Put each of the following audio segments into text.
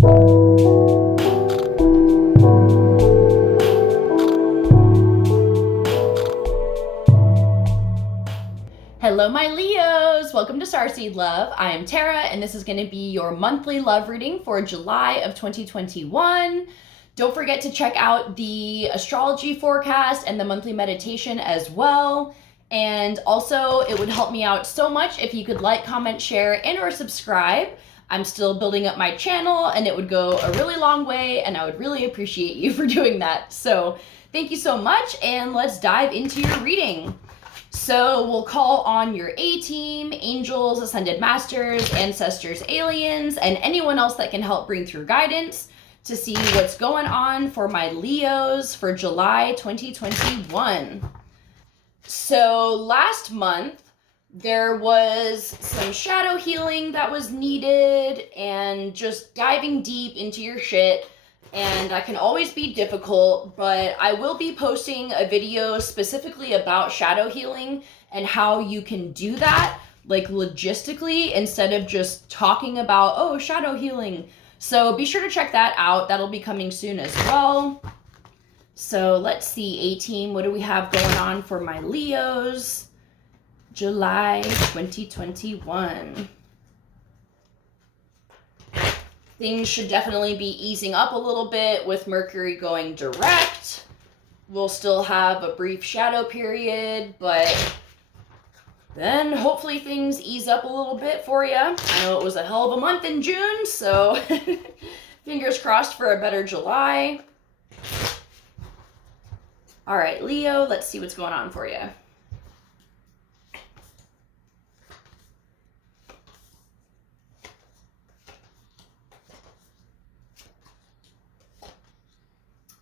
Hello, my Leos! Welcome to Starseed Love. I am Tara, and this is going to be your monthly love reading for July of 2021. Don't forget to check out the astrology forecast and the monthly meditation as well. And also, it would help me out so much if you could like, comment, share, and or subscribe. I'm still building up my channel, and it would go a really long way, and I would really appreciate you for doing that. So thank you so much, and let's dive into your reading. So we'll call on your A-team, angels, ascended masters, ancestors, aliens, and anyone else that can help bring through guidance to see what's going on for my Leos for July 2021. So last month, there was some shadow healing that was needed and just diving deep into your shit. And that can always be difficult, but I will be posting a video specifically about shadow healing and how you can do that, like logistically, instead of just talking about, oh, shadow healing. So be sure to check that out. That'll be coming soon as well. So let's see, A-team, what do we have going on for my Leos? July 2021. Things should definitely be easing up a little bit with Mercury going direct. We'll still have a brief shadow period, but then hopefully things ease up a little bit for you. I know it was a hell of a month in June, so fingers crossed for a better July. All right, Leo, let's see what's going on for you.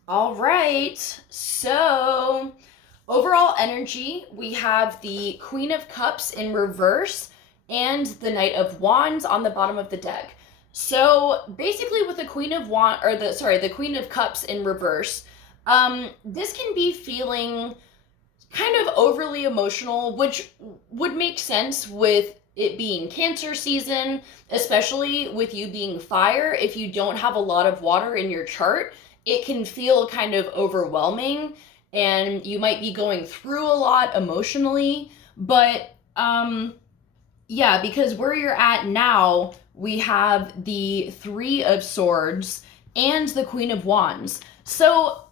All right, so overall energy, we have the Queen of Cups in reverse and the Knight of Wands on the bottom of the deck. So basically with the Queen of the Queen of Cups in reverse, this can be feeling kind of overly emotional, which would make sense with it being Cancer season, especially with you being fire. If you don't have a lot of water in your chart, it can feel kind of overwhelming and you might be going through a lot emotionally. But yeah, because where you're at now, we have the Three of Swords and the Queen of Wands. So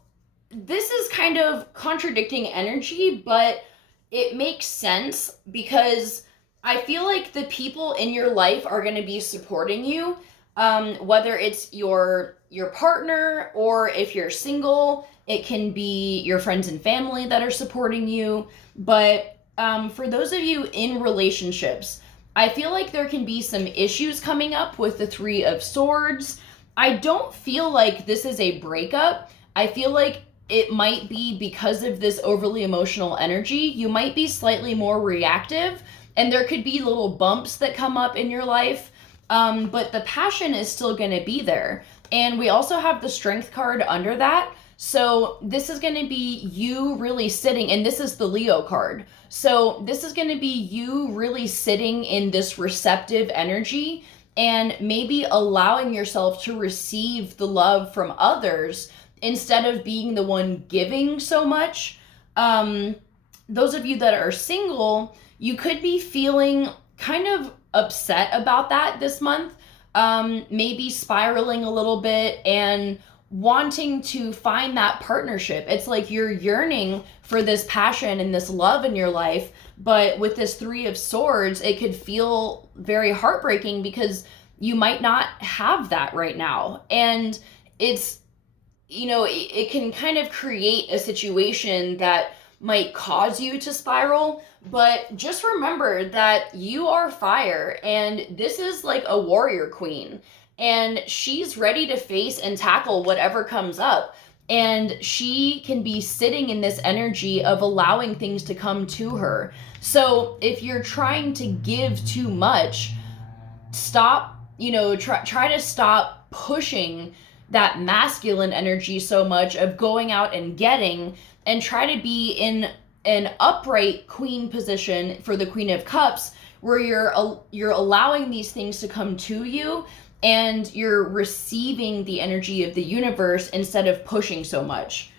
this is kind of contradicting energy, but it makes sense because I feel like the people in your life are going to be supporting you. Whether it's your partner or if you're single, it can be your friends and family that are supporting you. But for those of you in relationships, I feel like there can be some issues coming up with the Three of Swords. I don't feel like this is a breakup. I feel like it might be because of this overly emotional energy. You might be slightly more reactive, and there could be little bumps that come up in your life. But the passion is still going to be there. And we also have the Strength card under that. So this is going to be you really sitting, and this is the Leo card. So this is going to be you really sitting in this receptive energy and maybe allowing yourself to receive the love from others instead of being the one giving so much. Those of you that are single, you could be feeling kind of upset about that this month, maybe spiraling a little bit and wanting to find that partnership. It's like you're yearning for this passion and this love in your life, but with this Three of Swords, it could feel very heartbreaking because you might not have that right now. And it's, it can kind of create a situation that might cause you to spiral, but just remember that you are fire, and this is like a warrior queen, and she's ready to face and tackle whatever comes up, and she can be sitting in this energy of allowing things to come to her. So if you're trying to give too much, stop, try to stop pushing that masculine energy so much of going out and getting, and try to be in an upright queen position for the Queen of Cups, where you're allowing these things to come to you and you're receiving the energy of the universe instead of pushing so much.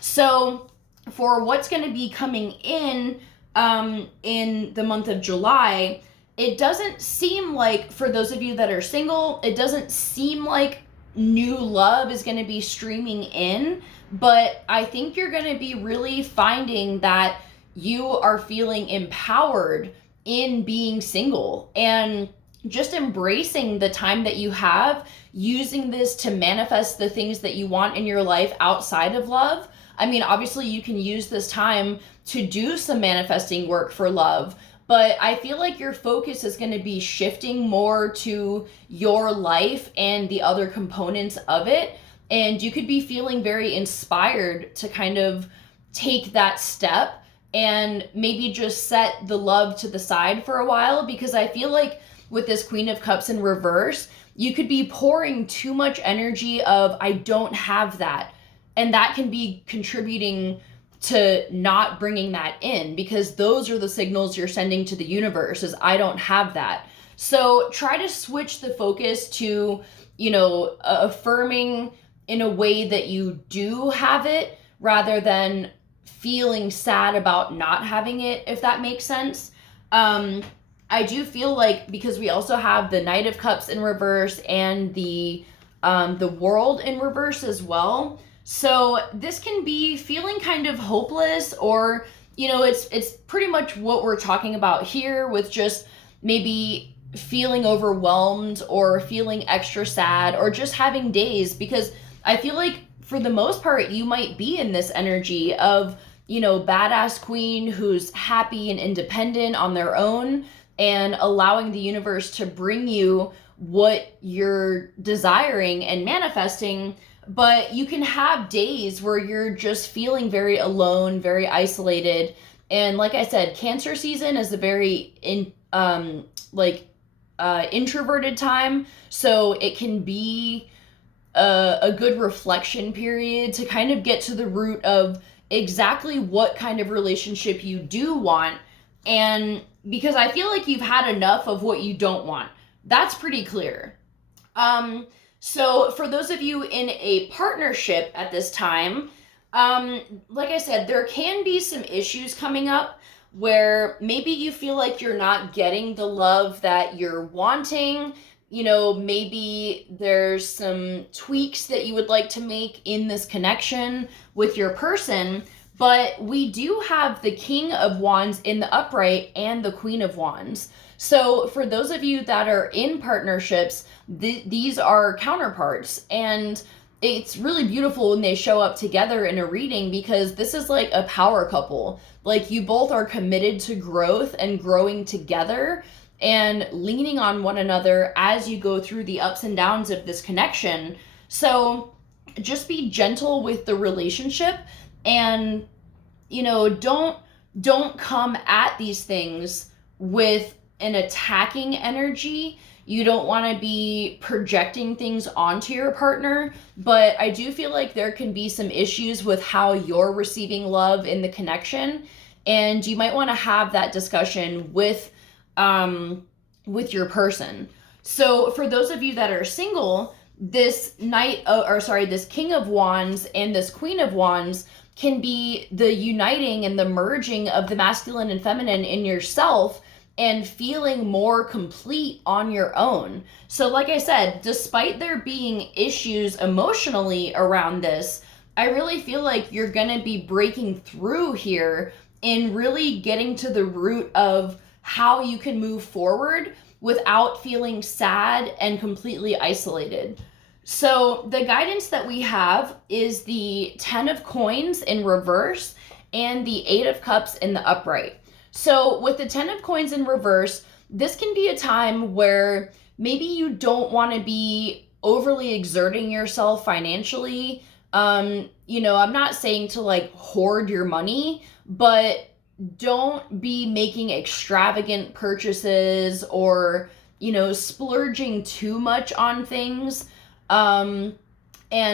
So for what's going to be coming in the month of July, it doesn't seem like, for those of you that are single, it doesn't seem like new love is going to be streaming in, but I think you're going to be really finding that you are feeling empowered in being single and just embracing the time that you have, using this to manifest the things that you want in your life outside of love. I mean, obviously you can use this time to do some manifesting work for love, but I feel like your focus is going to be shifting more to your life and the other components of it. And you could be feeling very inspired to kind of take that step and maybe just set the love to the side for a while, because I feel like with this Queen of Cups in reverse, you could be pouring too much energy of, I don't have that. And that can be contributing to not bringing that in, because those are the signals you're sending to the universe is, I don't have that. So try to switch the focus to, affirming in a way that you do have it, rather than feeling sad about not having it, if that makes sense. I do feel like, because we also have the Knight of Cups in reverse and the World in reverse as well. So this can be feeling kind of hopeless, or, it's pretty much what we're talking about here, with just maybe feeling overwhelmed or feeling extra sad, or just having days, because I feel like for the most part, you might be in this energy of, badass queen who's happy and independent on their own, and allowing the universe to bring you what you're desiring and manifesting. But you can have days where you're just feeling very alone, very isolated. And like I said, Cancer season is a very introverted time. So it can be a good reflection period to kind of get to the root of exactly what kind of relationship you do want. And because I feel like you've had enough of what you don't want. That's pretty clear. So for those of you in a partnership at this time, like I said, there can be some issues coming up where maybe you feel like you're not getting the love that you're wanting. Maybe there's some tweaks that you would like to make in this connection with your person. But we do have the King of Wands in the upright and the Queen of Wands. So for those of you that are in partnerships, these are counterparts. And it's really beautiful when they show up together in a reading, because this is like a power couple. Like, you both are committed to growth and growing together and leaning on one another as you go through the ups and downs of this connection. So just be gentle with the relationship, and don't come at these things with an attacking energy. You don't want to be projecting things onto your partner, but I do feel like there can be some issues with how you're receiving love in the connection, and you might want to have that discussion with your person. So for those of you that are single, this this King of Wands and this Queen of Wands can be the uniting and the merging of the masculine and feminine in yourself, and feeling more complete on your own. So like I said, despite there being issues emotionally around this, I really feel like you're going to be breaking through here and really getting to the root of how you can move forward without feeling sad and completely isolated. So the guidance that we have is the 10 of Coins in reverse and the 8 of Cups in the upright. So with the 10 of Coins in reverse, this can be a time where maybe you don't want to be overly exerting yourself financially. I'm not saying to like hoard your money, but don't be making extravagant purchases or, splurging too much on things. And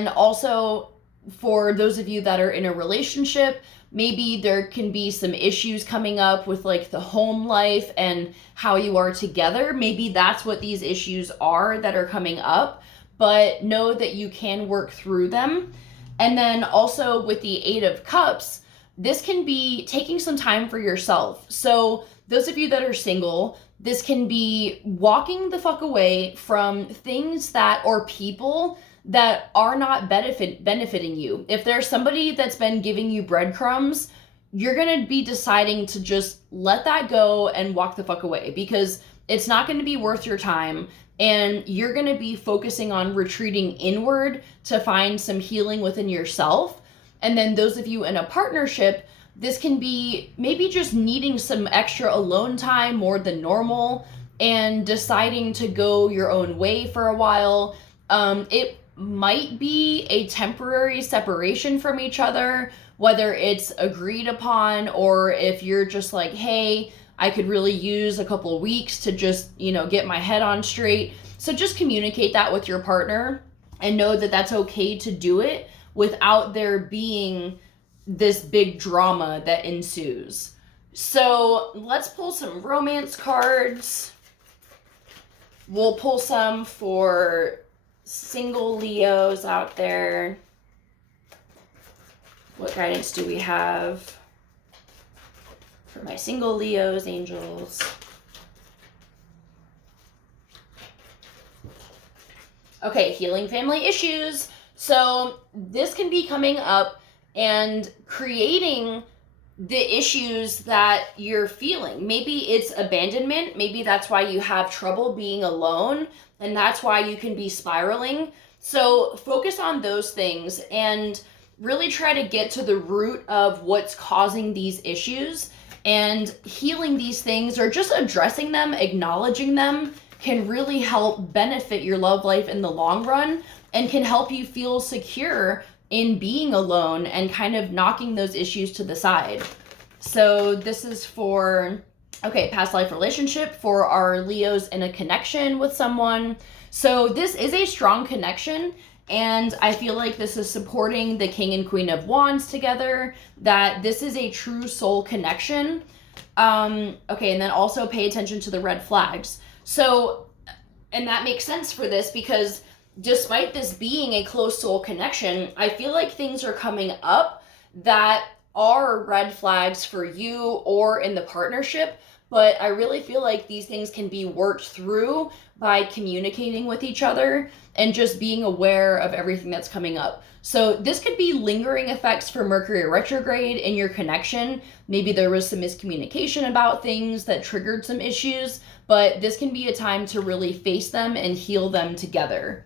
also for those of you that are in a relationship, maybe there can be some issues coming up with like the home life and how you are together. Maybe that's what these issues are that are coming up, but know that you can work through them. And then also with the Eight of Cups, this can be taking some time for yourself. So those of you that are single, this can be walking the fuck away from things that, or people that are not benefiting you. If there's somebody that's been giving you breadcrumbs, you're going to be deciding to just let that go and walk the fuck away, because it's not going to be worth your time. And you're going to be focusing on retreating inward to find some healing within yourself. And then those of you in a partnership, this can be maybe just needing some extra alone time more than normal and deciding to go your own way for a while. It might be a temporary separation from each other, whether it's agreed upon or if you're just like, hey, I could really use a couple of weeks to just, get my head on straight. So just communicate that with your partner and know that that's okay to do it without there being this big drama that ensues. So let's pull some romance cards. We'll pull some for single Leos out there. What guidance do we have for my single Leos, angels? Okay, healing family issues. So this can be coming up and creating the issues that you're feeling. Maybe it's abandonment. Maybe that's why you have trouble being alone, and that's why you can be spiraling. So focus on those things and really try to get to the root of what's causing these issues, and healing these things or just addressing them, acknowledging them, can really help benefit your love life in the long run and can help you feel secure in being alone and kind of knocking those issues to the side. So this is for, past life relationship for our Leos in a connection with someone. So this is a strong connection, and I feel like this is supporting the King and Queen of Wands together, that this is a true soul connection. And then also pay attention to the red flags. So, and that makes sense for this because despite this being a close soul connection, I feel like things are coming up that are red flags for you or in the partnership, but I really feel like these things can be worked through by communicating with each other and just being aware of everything that's coming up. So this could be lingering effects for Mercury retrograde in your connection. Maybe there was some miscommunication about things that triggered some issues, but this can be a time to really face them and heal them together.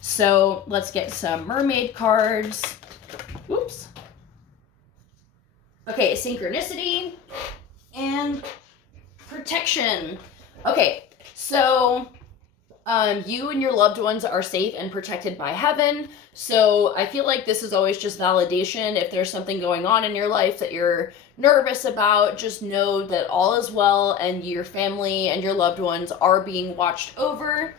So let's get some mermaid cards. Oops. Okay, synchronicity and protection. Okay, so you and your loved ones are safe and protected by heaven. So I feel like this is always just validation. If there's something going on in your life that you're nervous about, just know that all is well and your family and your loved ones are being watched over.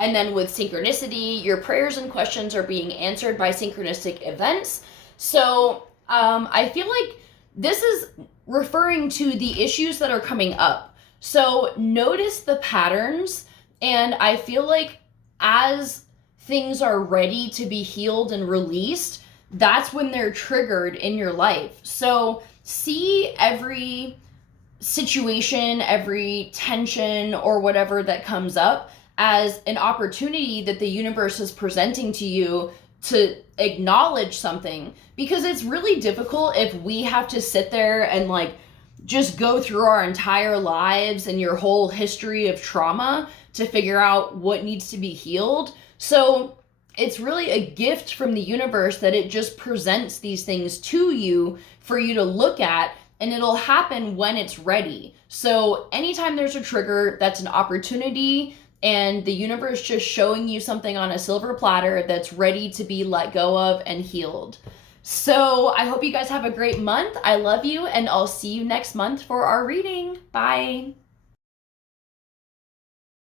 And then with synchronicity, your prayers and questions are being answered by synchronistic events. So I feel like this is referring to the issues that are coming up. So notice the patterns, and I feel like as things are ready to be healed and released, that's when they're triggered in your life. So see every situation, every tension or whatever that comes up as an opportunity that the universe is presenting to you to acknowledge something, because it's really difficult if we have to sit there and like just go through our entire lives and your whole history of trauma to figure out what needs to be healed. So it's really a gift from the universe that it just presents these things to you for you to look at, and it'll happen when it's ready. So anytime there's a trigger, that's an opportunity, and the universe just showing you something on a silver platter that's ready to be let go of and healed. So I hope you guys have a great month. I love you, and I'll see you next month for our reading. Bye.